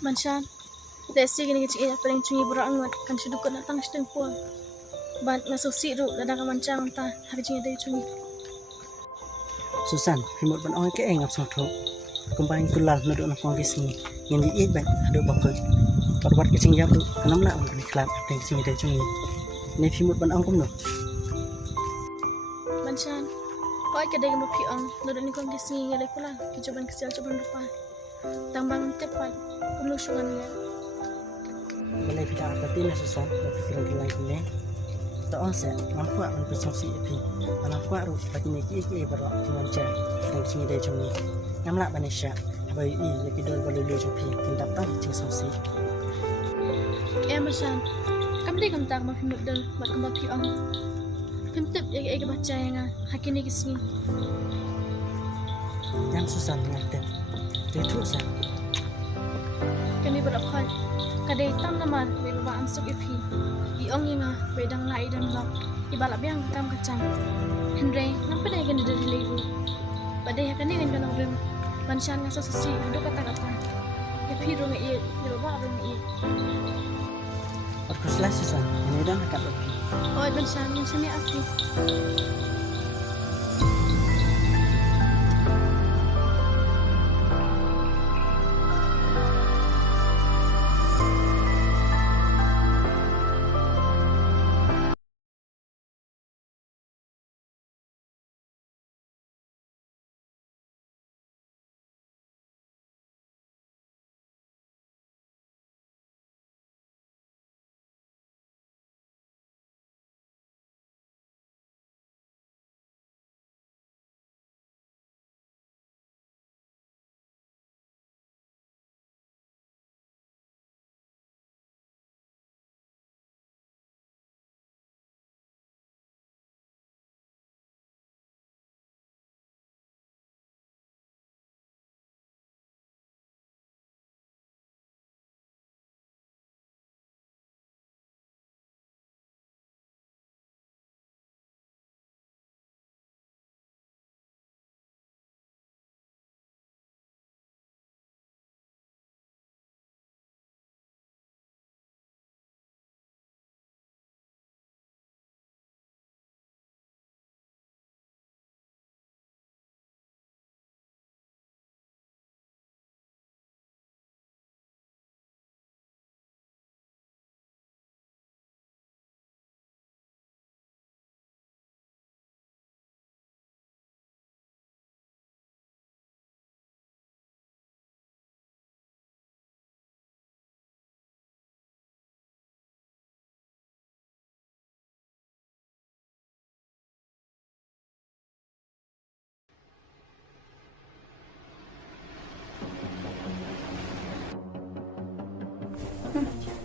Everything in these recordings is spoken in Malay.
Manshan, resi gini kecil ya paling cungi berak ngat kan sudah kena tang sedeng pual. Ban masuk si ru ladang mancang ta hari cungi dari cungi. Susan, himut ban oi ke engap sotro. Kumpain kulal nuduk nak kong kisni. Yang di ban adu bakal. Parwat kecing jam tu kenam nak di kelab apa yang cungi dari cungi. Ni himut ban ong kum no. Manshan, oi kedai gama piang nuduk ni kong kisni ngalai kulal kicoban kecil coban rupa. Tang bang tepat kumlu syungan ya. Balai kita arti na Susan, berpikiran kelai kini. Tak onse, mampu an persongsi api. Mampu ru bagi ni ki barak dengan cara dan cungi dari cungi. Ngamla banisha, abai i lebih dol balai lu jopi tindak tan cing songsi. Manshan, kam dai kam tak ma himut dal mat kam piang. Pimtip ya baca yang hakini kisni. Yang Susan ngerti. Itu sa. Kami berlakukan kadai tam nama beberapa ansuk ipi iong inga bedang lai dan lok ibalap yang kam kacang Henry nampak dah ganda dari lebu badai akan dia ganda orang manshan ngasa sesi hidup kata-kata ipi rumah iya beberapa rumah iya Perkuslah Susan, ini udah nakap lebih. oh manshan ni asli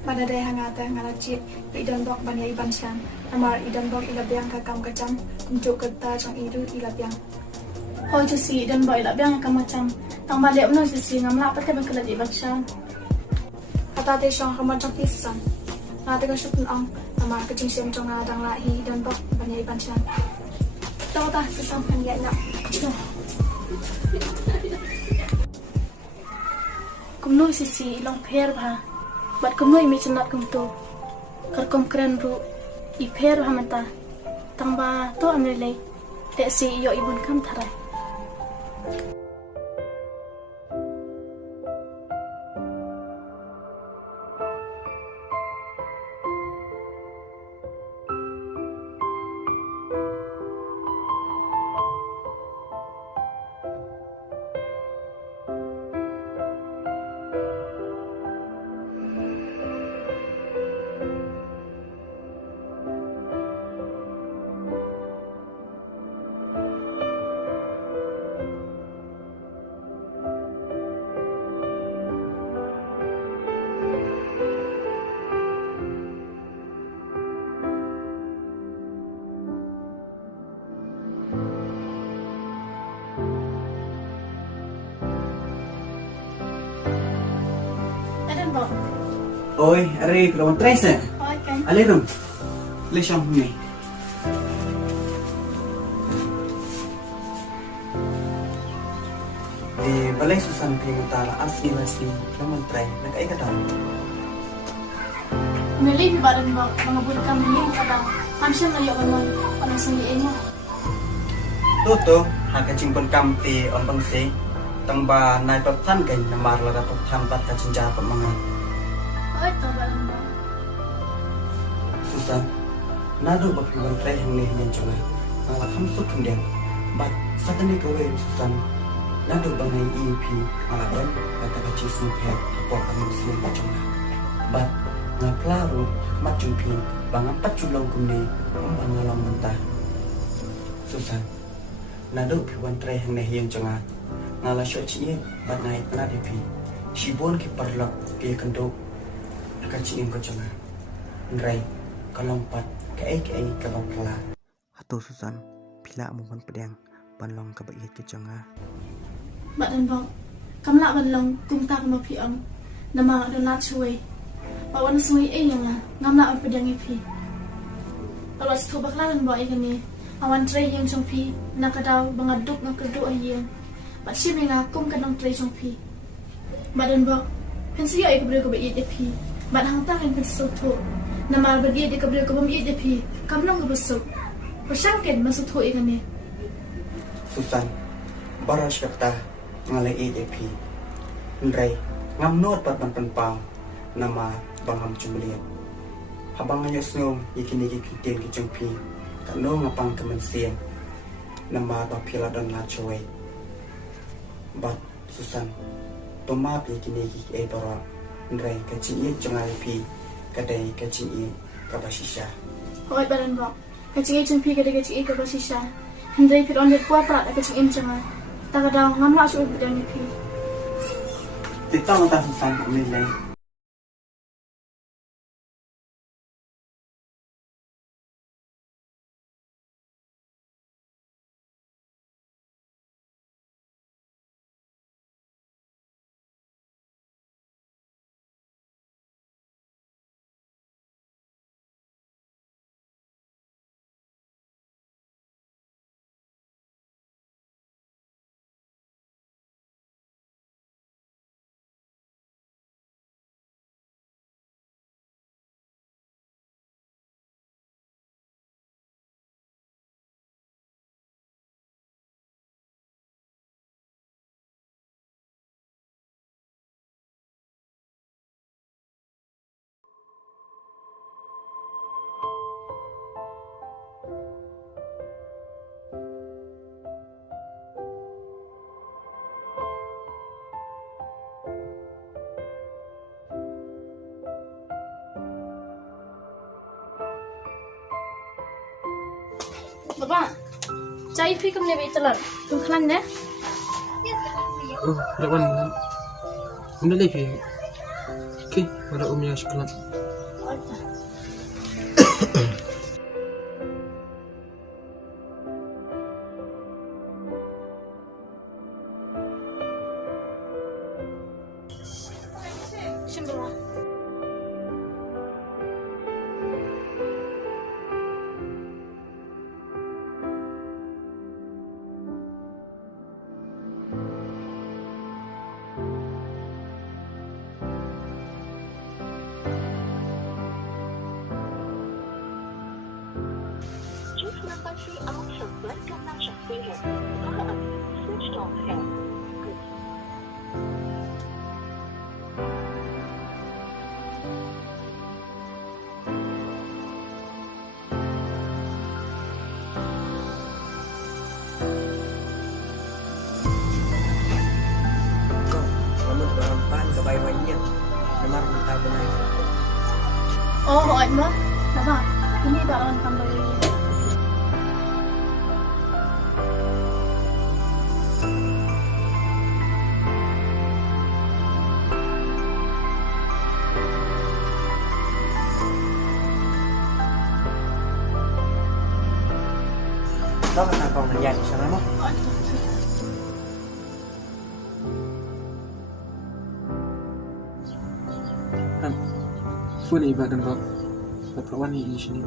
Pada daya hangata ngalacit idan bok banya iban shan amar idan bok ilabyang kakam kacam kunjuk kerta chong iru ilabyang hoi si idan bok ilabyang kakam macam tang balik uno si ngamla pakai bengkelat iban shan kata te shong hamar chong pisan na te kan shupun ong amar kecing siam chong adang lahi idan bok banya iban shan tau ta sesam kan ya nak kumno si long pher bha bat kumno imi chenat kumto karkom keren ru I pher hamata tangba to amrele te si yo ibun kam tharai Oi, are kelawan trace. hoi kan Alerum. Lesham ni. balai Susan pi utara asli menteri nak ai kadang. Melih badan mengabulkan mening kadang. Hamsyam na yuk kanon orang sendirinya. Tuh hak kacing pun kampi on bangsi tamba nai pertan kan namar la dapat tampat kacing japa mangan. Oi to badan ba. Susan nado bagi menteri yang nih yang cuma malah hamsuk kemudian bat sakani gawe Susan nado bangai EP malah dan kata kacing sumpah por manusia macam bat ngaklaru macam pi bangan pat julong kumni bangalang mentah Susan nado pi menteri yang nih yang cuma ngala syocini bat naik na depi sibon ki perlok ki kendo kacing ko cuma nrai kalompat ke kabang pala atau Susan pila muban pedang banlong ka bait ke changa Badan ba. Kamla banlong kumta ko mapiang. Namang adonat suwe. Pawan suwe yang ngamla ang pedang ipi. Awas to baklaran ba ikani. Awan tray yang songpi nakadaw bangaduk ng kerdo ayang. Bat siya nga kum kanang tray songpi. Badan ba. Pensiya ay kabro ko bait ipi. Bat hangta kan pensoto. Namar bagi di kabro ko bait ipi. Kamlong ko besok. Pasangkin masuk ho ikani. Susan baras kata ngalai EDP ndrai ngam not pat ban pang nama bangam cumlian habang ayos ngom yakini kitin ki jengpi kano ngapang kemensian nama bapila dan lachoy bat Susan toma yakini ki bara ndrai kacin ye jangai pi kadai kacin ye kabasisha Hoi badan ba. Kacing icun pi kada kacing ika basisya. Hendai pit on det kuapa kacing incang. Takadaw ngamla suwe pedang ipi. Titang ta Susan umilai Bapak, cai pi kamne be telar. Tum khalan ne? Oh, lawan. Udah lagi. Oke, ada umnya sekolah. Shimbra. जिस नंबर से आप संपर्क करना चाहते हैं वह अभी switch off है kau namun berampan kebaik banyak namar mentah benar Oh, hoi mo. Bapak, ini bakalan tambah ini. đó là còn mình dành sao nó Full ibadah bak. Perempuan ni di sini.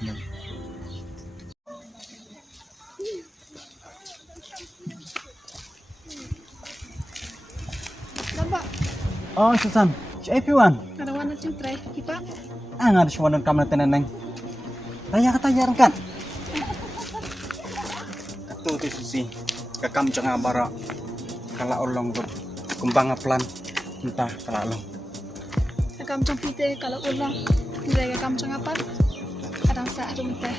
kelam. Nampak? Oh, Susan. Si everyone. Ada warna cintrai. Kita Ang ada suwanan kam na tinanang. Taya ka tayar kan. Kato ti susi. Kakam canga bara. Kala olong ro. Kumbang plan. Entah kala olong. agam cang pite kalau ulang. Nilai agam cang apa? Kadang sa adum teh.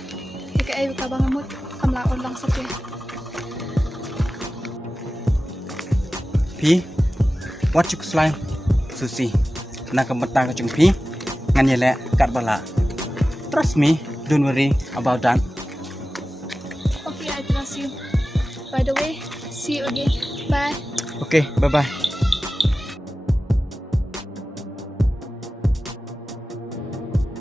Jika ayu kabang amut, kamla ulang sakit. Pi. What you slime? Susi. Nak kembetang ke Pi. Ngan yele kat bala. Trust me, don't worry about that. Okay, I trust you. By the way, see you again. Bye. Okay, bye bye.